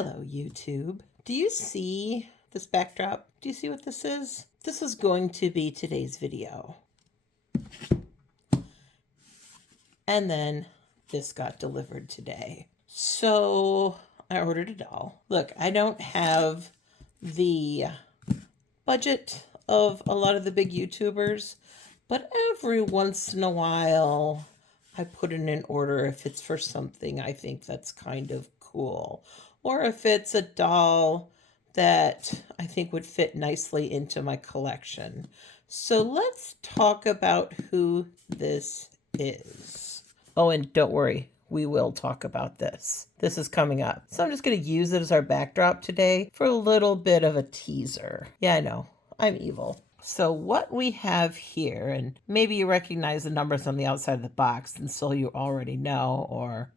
Hello, YouTube. Do you see this backdrop? Do you see what this is? This is going to be today's video. And then this got delivered today. So I ordered a doll. Look, I don't have the budget of a lot of the big YouTubers, but every once in a while I put in an order if it's for something I think that's kind of cool, or if it's a doll that I think would fit nicely into my collection. So let's talk about who this is. Oh, and don't worry, we will talk about this. This is coming up. So I'm just going to use it as our backdrop today for a little bit of a teaser. Yeah, I know, I'm evil. So what we have here, and maybe you recognize the numbers on the outside of the box, and so you already know, or,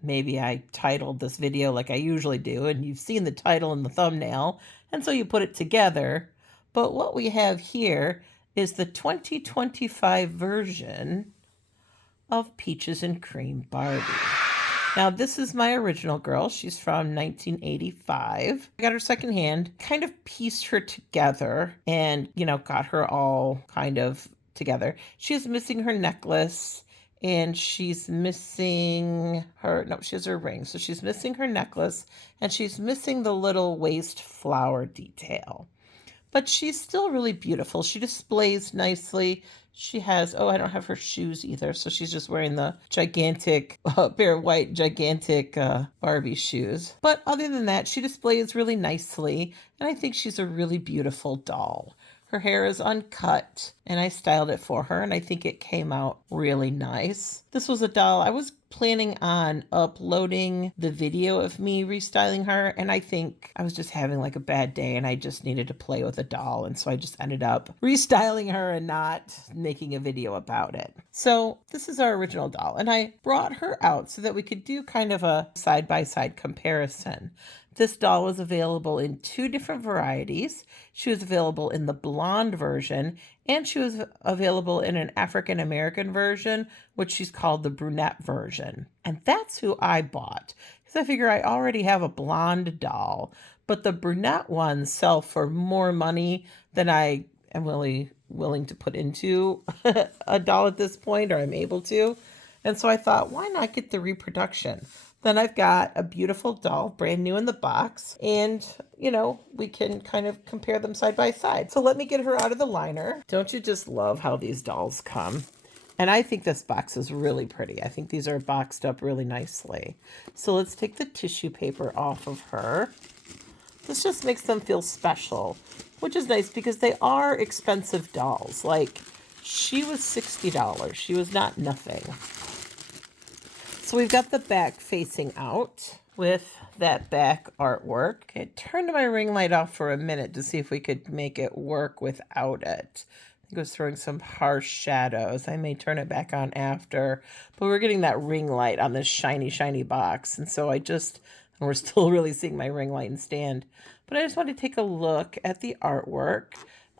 maybe I titled this video like I usually do, and you've seen the title and the thumbnail, and so you put it together. But what we have here is the 2025 version of Peaches and Cream Barbie. Now, this is my original girl. She's from 1985. I got her secondhand, kind of pieced her together and, got her all kind of together. She's missing her necklace and she's missing she has her ring. So she's missing her necklace and she's missing the little waist flower detail. But she's still really beautiful. She displays nicely. She has, I don't have her shoes either. So she's just wearing the gigantic, pair of white, gigantic Barbie shoes. But other than that, she displays really nicely. And I think she's a really beautiful doll. Her hair is uncut and I styled it for her and I think it came out really nice. This was a doll I was planning on uploading the video of me restyling her, and I think I was just having like a bad day and I just needed to play with a doll, and so I just ended up restyling her and not making a video about it. So this is our original doll and I brought her out so that we could do kind of a side-by-side comparison. This doll was available in 2 different varieties. She was available in the blonde version and she was available in an African American version, which she's called the brunette version. And that's who I bought because I figure I already have a blonde doll, but the brunette ones sell for more money than I am willing to put into a doll at this point, or I'm able to. And so I thought, why not get the reproduction? Then I've got a beautiful doll, brand new in the box, and, we can kind of compare them side by side. So let me get her out of the liner. Don't you just love how these dolls come? And I think this box is really pretty. I think these are boxed up really nicely. So let's take the tissue paper off of her. This just makes them feel special, which is nice because they are expensive dolls. Like, she was $60. She was not nothing. So we've got the back facing out with that back artwork. Okay, turned my ring light off for a minute to see if we could make it work without it. I think I was throwing some harsh shadows. I may turn it back on after, but we're getting that ring light on this shiny, shiny box. And so we're still really seeing my ring light and stand. But I just want to take a look at the artwork.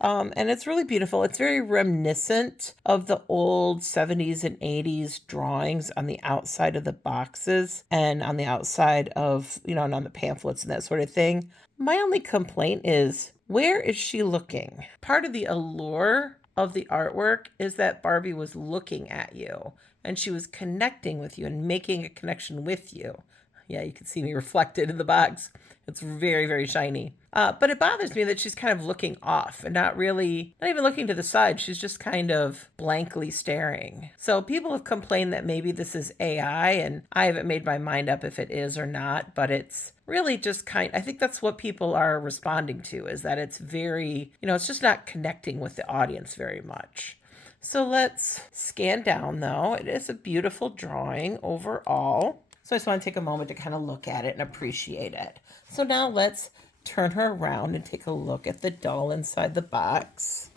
And it's really beautiful. It's very reminiscent of the old 70s and 80s drawings on the outside of the boxes and on the outside of, and on the pamphlets and that sort of thing. My only complaint is, where is she looking? Part of the allure of the artwork is that Barbie was looking at you and she was connecting with you and making a connection with you. Yeah, you can see me reflected in the box. It's very, very shiny. But it bothers me that she's kind of looking off and not even looking to the side. She's just kind of blankly staring. So people have complained that maybe this is AI, and I haven't made my mind up if it is or not, but it's really just I think that's what people are responding to, is that it's very, it's just not connecting with the audience very much. So let's scan down though. It is a beautiful drawing overall. So I just want to take a moment to kind of look at it and appreciate it. So now let's turn her around and take a look at the doll inside the box.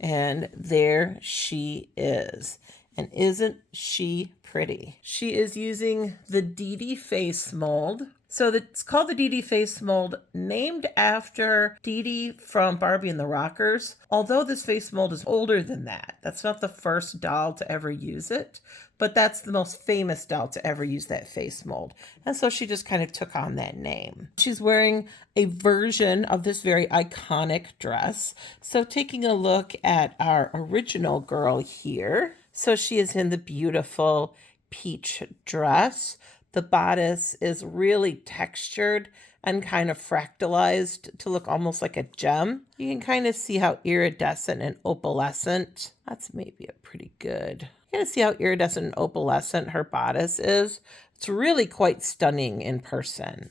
And there she is. And isn't she pretty? She is using the Dee Dee face mold. So it's called the Dee Dee face mold, named after Dee Dee from Barbie and the Rockers. Although this face mold is older than that. That's not the first doll to ever use it, but that's the most famous doll to ever use that face mold. And so she just kind of took on that name. She's wearing a version of this very iconic dress. So taking a look at our original girl here. So she is in the beautiful peach dress. The bodice is really textured and kind of fractalized to look almost like a gem. You can kind of see how iridescent and opalescent. That's maybe a pretty good. You can see how iridescent and opalescent her bodice is. It's really quite stunning in person.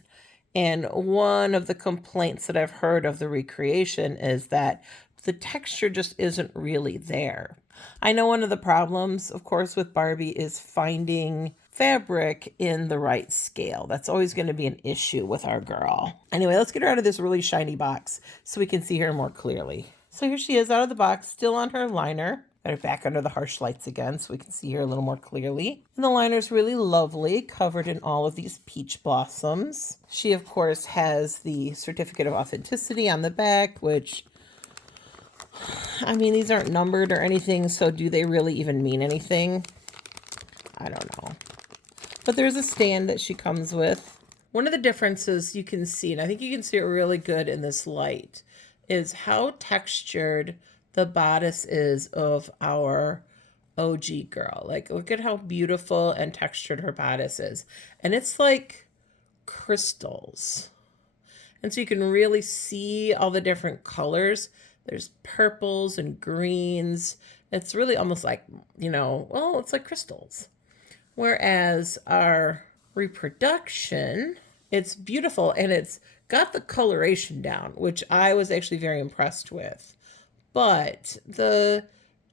And one of the complaints that I've heard of the recreation is that the texture just isn't really there. I know one of the problems, of course, with Barbie is finding fabric in the right scale. That's always going to be an issue with our girl. Anyway, let's get her out of this really shiny box so we can see her more clearly. So here she is out of the box, still on her liner. Got her back under the harsh lights again so we can see her a little more clearly. And the liner's really lovely, covered in all of these peach blossoms. She, of course, has the certificate of authenticity on the back, which, I mean, these aren't numbered or anything, so do they really even mean anything? I don't know. But there's a stand that she comes with. One of the differences you can see, and I think you can see it really good in this light, is how textured the bodice is of our OG girl. Like, look at how beautiful and textured her bodice is. And it's like crystals. And so you can really see all the different colors. There's purples and greens. It's really almost like, you know, well, it's like crystals. Whereas our reproduction, it's beautiful and it's got the coloration down, which I was actually very impressed with. But the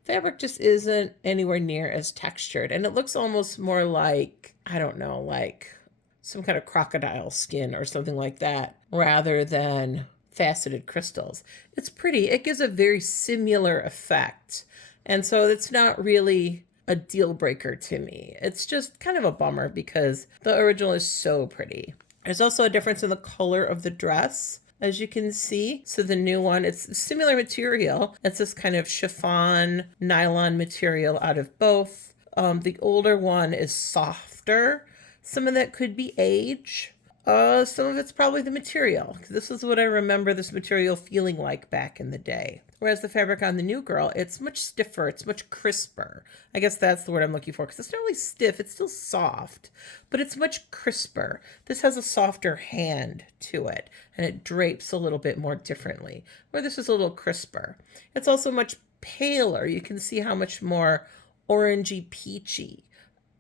fabric just isn't anywhere near as textured. And it looks almost more like, I don't know, like some kind of crocodile skin or something like that, rather than faceted crystals. It's pretty. It gives a very similar effect. And so it's not really a deal breaker to me. It's just kind of a bummer because the original is so pretty. There's also a difference in the color of the dress, as you can see. So the new one, it's similar material. It's this kind of chiffon nylon material out of both. The older one is softer. Some of that could be age. Some of it's probably the material. This is what I remember this material feeling like back in the day. Whereas the fabric on the new girl, it's much stiffer, it's much crisper. I guess that's the word I'm looking for, because it's not really stiff, it's still soft, but it's much crisper. This has a softer hand to it, and it drapes a little bit more differently, where this is a little crisper. It's also much paler. You can see how much more orangey peachy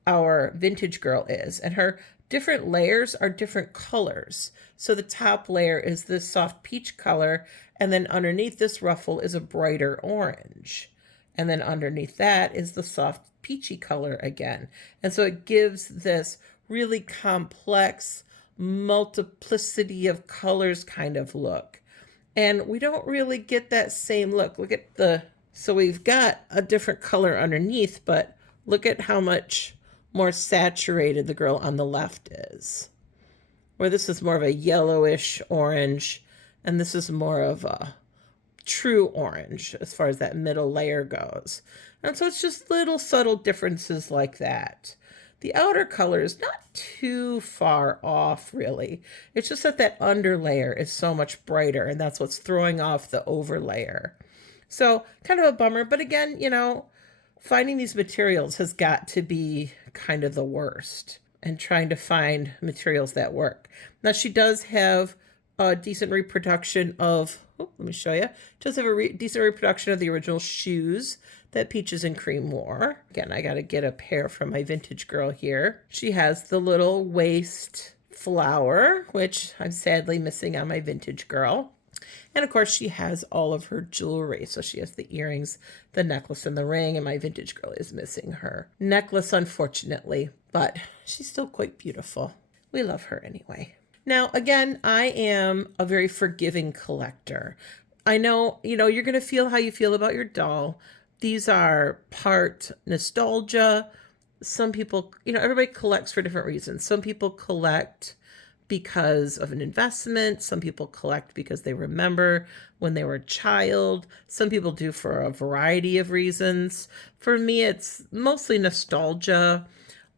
our vintage girl is, and her different layers are different colors. So the top layer is this soft peach color, and then underneath this ruffle is a brighter orange. And then underneath that is the soft peachy color again. And so it gives this really complex multiplicity of colors kind of look. And we don't really get that same look. Look at so we've got a different color underneath, but look at how much more saturated the girl on the left is. Where this is more of a yellowish orange, and this is more of a true orange as far as that middle layer goes. And so it's just little subtle differences like that. The outer color is not too far off, really. It's just that that under layer is so much brighter, and that's what's throwing off the over layer. So kind of a bummer, but again, you know, finding these materials has got to be kind of the worst, and trying to find materials that work. Now, she does have a decent reproduction of, let me show you. She does have a decent reproduction of the original shoes that Peaches and Cream wore. Again, I got to get a pair from my vintage girl here. She has the little waist flower, which I'm sadly missing on my vintage girl. And of course, she has all of her jewelry. So she has the earrings, the necklace, and the ring. And my vintage girl is missing her necklace, unfortunately. But she's still quite beautiful. We love her anyway. Now, again, I am a very forgiving collector. I know, you're going to feel how you feel about your doll. These are part nostalgia. Some people, everybody collects for different reasons. Some people collect because of an investment. Some people collect because they remember when they were a child. Some people do for a variety of reasons. For me, it's mostly nostalgia.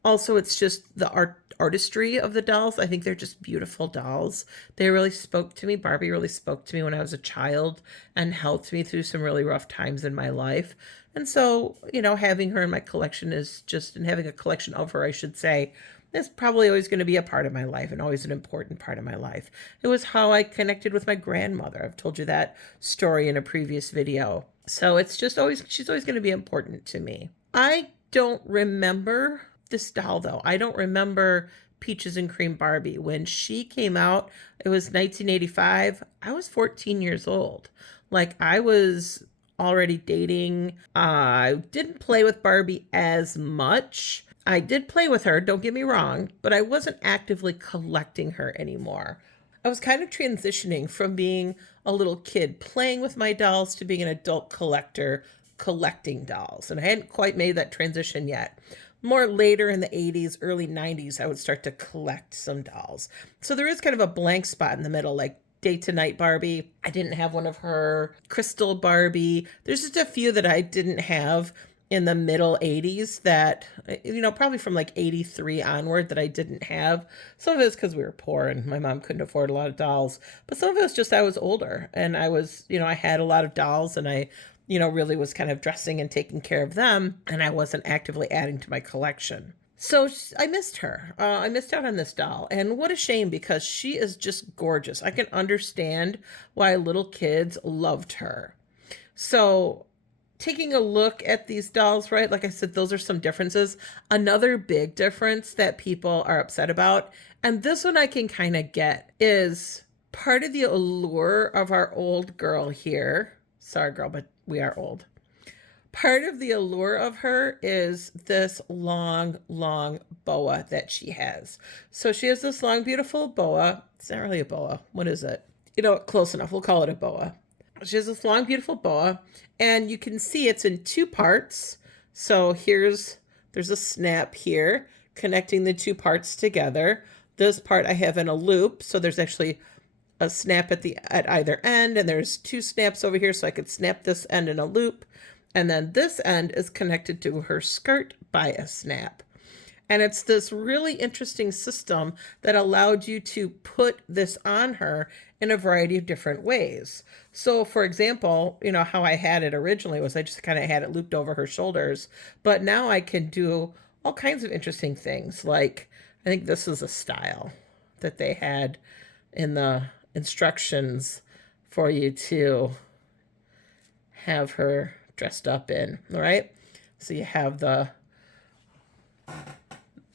Also, it's just the artistry of the dolls. I think they're just beautiful dolls. They really spoke to me. Barbie really spoke to me when I was a child and helped me through some really rough times in my life. And so, having her in my collection is just, and having a collection of her, I should say, is probably always going to be a part of my life and always an important part of my life. It was how I connected with my grandmother. I've told you that story in a previous video. So it's just always, she's always going to be important to me. I don't remember this doll though. I don't remember Peaches and Cream Barbie. When she came out, it was 1985. I was 14 years old. Like, I was already dating. I didn't play with Barbie as much. I did play with her, don't get me wrong, but I wasn't actively collecting her anymore. I was kind of transitioning from being a little kid playing with my dolls to being an adult collector collecting dolls. And I hadn't quite made that transition yet. More later in the 80s, early 90s, I would start to collect some dolls. So there is kind of a blank spot in the middle, like Day to Night Barbie. I didn't have one of her. Crystal Barbie. There's just a few that I didn't have in the middle 80s that, probably from like 83 onward that I didn't have. Some of it was because we were poor and my mom couldn't afford a lot of dolls. But some of it was just I was older and I was, I had a lot of dolls and I really was kind of dressing and taking care of them. And I wasn't actively adding to my collection. So I missed her. I missed out on this doll. And what a shame, because she is just gorgeous. I can understand why little kids loved her. So taking a look at these dolls, right? Like I said, those are some differences. Another big difference that people are upset about, and this one I can kind of get, is part of the allure of our old girl here. Sorry, girl, but we are old. Part of the allure of her is this long, long boa that she has. So she has this long, beautiful boa. It's not really a boa. What is it? Close enough. We'll call it a boa. She has this long, beautiful boa, and you can see it's in two parts. So there's a snap here connecting the two parts together. This part I have in a loop, so there's actually a snap at either end, and there's two snaps over here, so I could snap this end in a loop, and then this end is connected to her skirt by a snap. And it's this really interesting system that allowed you to put this on her in a variety of different ways. So for example, how I had it originally was I just kind of had it looped over her shoulders, but now I can do all kinds of interesting things. Like, I think this is a style that they had in the instructions for you to have her dressed up in, all right? So you have the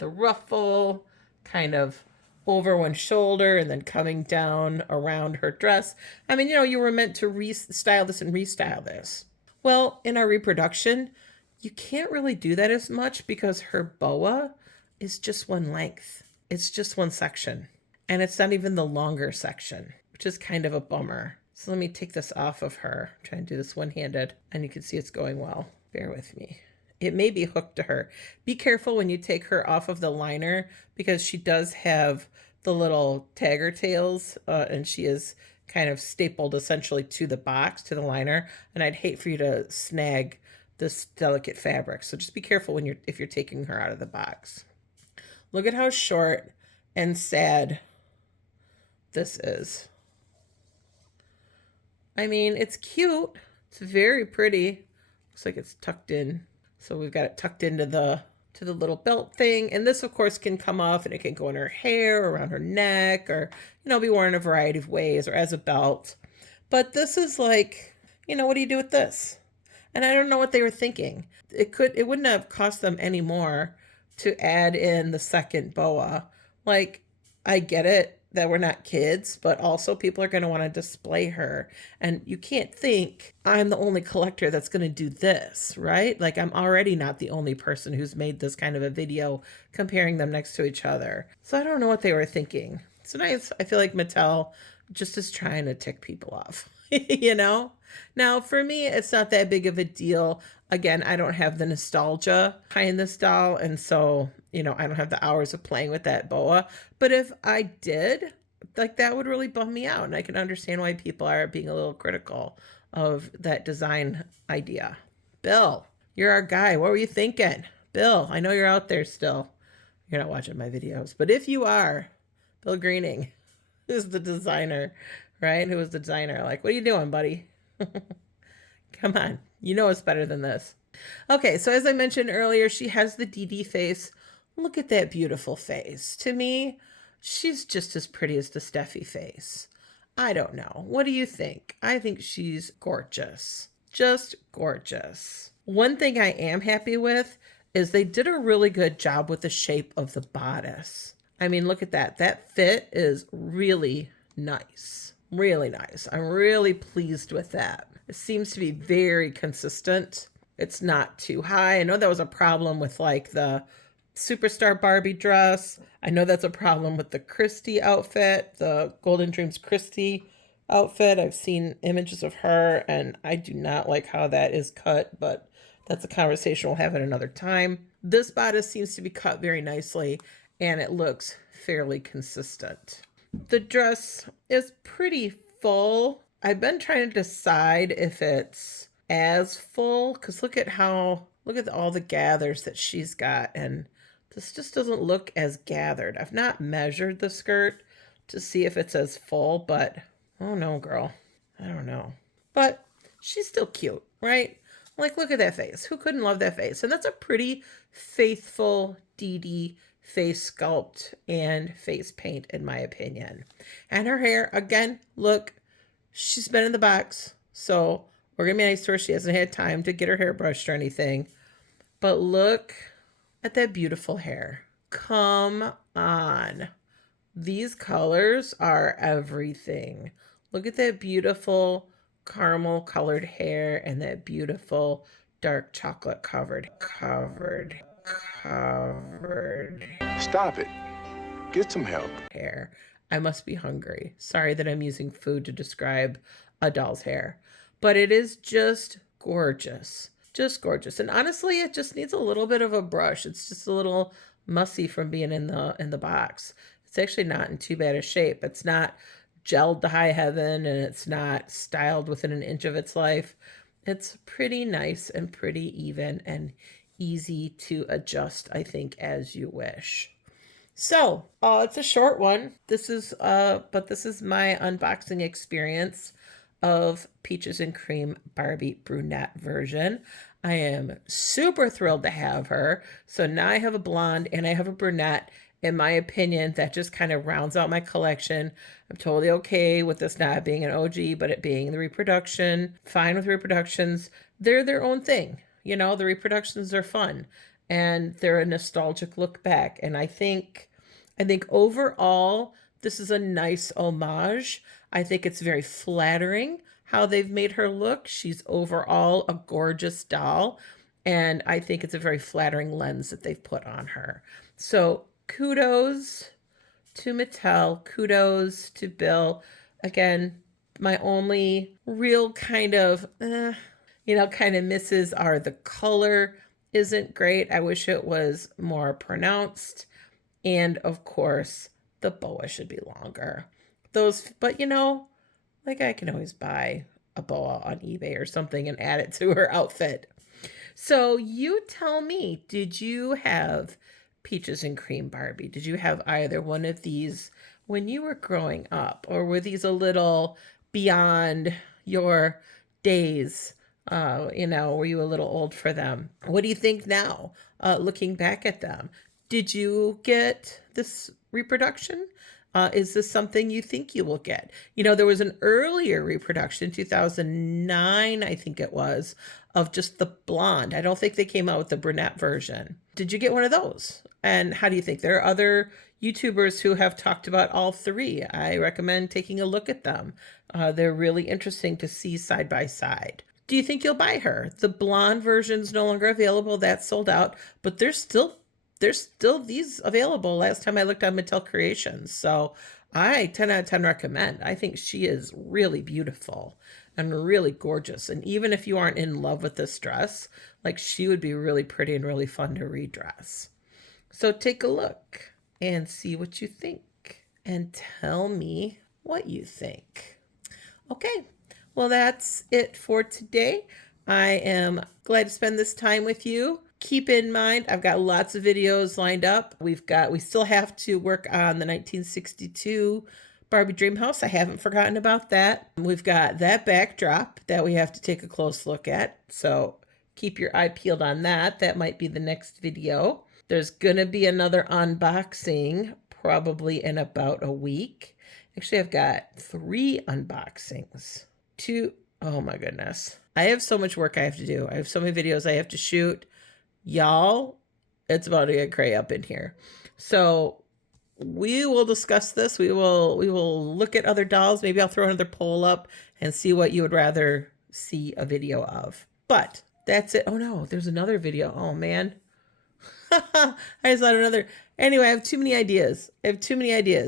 ruffle kind of over one shoulder and then coming down around her dress. I mean, you were meant to restyle this and restyle this. Well, in our reproduction, you can't really do that as much because her boa is just one length. It's just one section. And it's not even the longer section, which is kind of a bummer. So let me take this off of her. I'm trying to do this one-handed, and you can see it's going well. Bear with me. It may be hooked to her. Be careful when you take her off of the liner because she does have the little tagger tails and she is kind of stapled essentially to the box, to the liner. And I'd hate for you to snag this delicate fabric. So just be careful if you're taking her out of the box. Look at how short and sad this is. I mean, it's cute. It's very pretty. Looks like it's tucked in. So we've got it tucked into the little belt thing. And this, of course, can come off and it can go in her hair, around her neck, or, be worn in a variety of ways or as a belt. But this is like, what do you do with this? And I don't know what they were thinking. It wouldn't have cost them any more to add in the second boa. Like, I get it that we're not kids, but also people are going to want to display her. And you can't think I'm the only collector that's going to do this, right? Like, I'm already not the only person who's made this kind of a video comparing them next to each other. So I don't know what they were thinking. So nice. I feel like Mattel just is trying to tick people off, Now, for me, it's not that big of a deal. Again, I don't have the nostalgia behind this doll. And so I don't have the hours of playing with that boa. But if I did, like that would really bum me out. And I can understand why people are being a little critical of that design idea. Bill, you're our guy. What were you thinking? Bill, I know you're out there still. You're not watching my videos. But if you are, Bill Greening, who's the designer, right? Who was the designer? Like, what are you doing, buddy? Come on. You know it's better than this. Okay, so as I mentioned earlier, she has the Dee Dee face. Look at that beautiful face. To me, she's just as pretty as the Steffi face. I don't know. What do you think? I think she's gorgeous. Just gorgeous. One thing I am happy with is they did a really good job with the shape of the bodice. I mean, look at that. That fit is really nice. Really nice. I'm really pleased with that. It seems to be very consistent. It's not too high. I know that was a problem with like the Superstar Barbie dress. I know that's a problem with the Christie outfit, the Golden Dreams Christie outfit. I've seen images of her and I do not like how that is cut, but that's a conversation we'll have at another time. This bodice seems to be cut very nicely and it looks fairly consistent. The dress is pretty full. I've been trying to decide if it's as full because look at all the gathers that she's got, and this just doesn't look as gathered. I've not measured the skirt to see if it's as full, but oh no, girl. I don't know. But she's still cute, right? Like, look at that face. Who couldn't love that face? And that's a pretty faithful Dee Dee face sculpt and face paint, in my opinion. And her hair, again, look, she's been in the box, so we're going to be nice to her. She hasn't had time to get her hair brushed or anything. But look at that beautiful hair. Come on. These colors are everything. Look at that beautiful caramel colored hair and that beautiful dark chocolate covered. Stop it. Get some help. Hair. I must be hungry. Sorry that I'm using food to describe a doll's hair. But it is just gorgeous. Just gorgeous. And honestly, it just needs a little bit of a brush. It's just a little mussy from being in the box. It's actually not in too bad a shape. It's not gelled to high heaven and it's not styled within an inch of its life. It's pretty nice and pretty even and easy to adjust, I think, as you wish. So, it's a short one. This is my unboxing experience of Peaches and Cream Barbie brunette version. I am super thrilled to have her. So now I have a blonde and I have a brunette. In my opinion, that just kind of rounds out my collection. I'm totally okay with this not being an OG, but it being the reproduction. Fine with reproductions. They're their own thing. You know, the reproductions are fun and they're a nostalgic look back. And I think overall, this is a nice homage. I think it's very flattering how they've made her look. She's overall a gorgeous doll. And I think it's a very flattering lens that they've put on her. So kudos to Mattel. Kudos to Bill. Again, my only real kind of misses are the color isn't great. I wish it was more pronounced. And of course, the boa should be longer. But like I can always buy a boa on eBay or something and add it to her outfit. So you tell me, did you have Peaches and Cream Barbie? Did you have either one of these when you were growing up? Or were these a little beyond your days? Were you a little old for them? What do you think now, looking back at them? Did you get this reproduction? Is this something you think you will get? There was an earlier reproduction, 2009, I think it was, of just the blonde. I don't think they came out with the brunette version. Did you get one of those? And how do you think? There are other YouTubers who have talked about all three. I recommend taking a look at them. They're really interesting to see side by side. Do you think you'll buy her? The blonde version's no longer available. That's sold out, but there's still these available. Last time I looked on Mattel Creations. So I 10 out of 10 recommend. I think she is really beautiful and really gorgeous. And even if you aren't in love with this dress, like she would be really pretty and really fun to redress. So take a look and see what you think and tell me what you think. Okay, well, that's it for today. I am glad to spend this time with you. Keep in mind, I've got lots of videos lined up. We still have to work on the 1962 Barbie Dream House. I haven't forgotten about that. We've got that backdrop that we have to take a close look at. So keep your eye peeled on that. That might be the next video. There's gonna be another unboxing probably in about a week. Actually, I've got 3 unboxings. 2, oh my goodness. I have so much work I have to do. I have so many videos I have to shoot. Y'all, it's about to get cray up in here. So we will discuss this. We will look at other dolls. Maybe I'll throw another poll up and see what you would rather see a video of. But that's it. Oh no, there's another video. Oh man. I just thought of another. Anyway, I have too many ideas.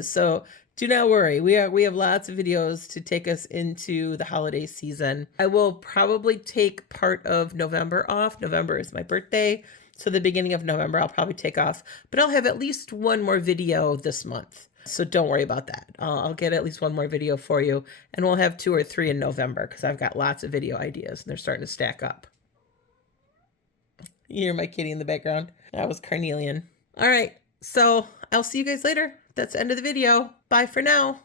So do not worry. We have lots of videos to take us into the holiday season. I will probably take part of November off. November is my birthday. So the beginning of November, I'll probably take off. But I'll have at least one more video this month. So don't worry about that. I'll get at least one more video for you. And we'll have 2 or 3 in November because I've got lots of video ideas. And they're starting to stack up. You hear my kitty in the background? That was Carnelian. All right. So I'll see you guys later. That's the end of the video. Bye for now.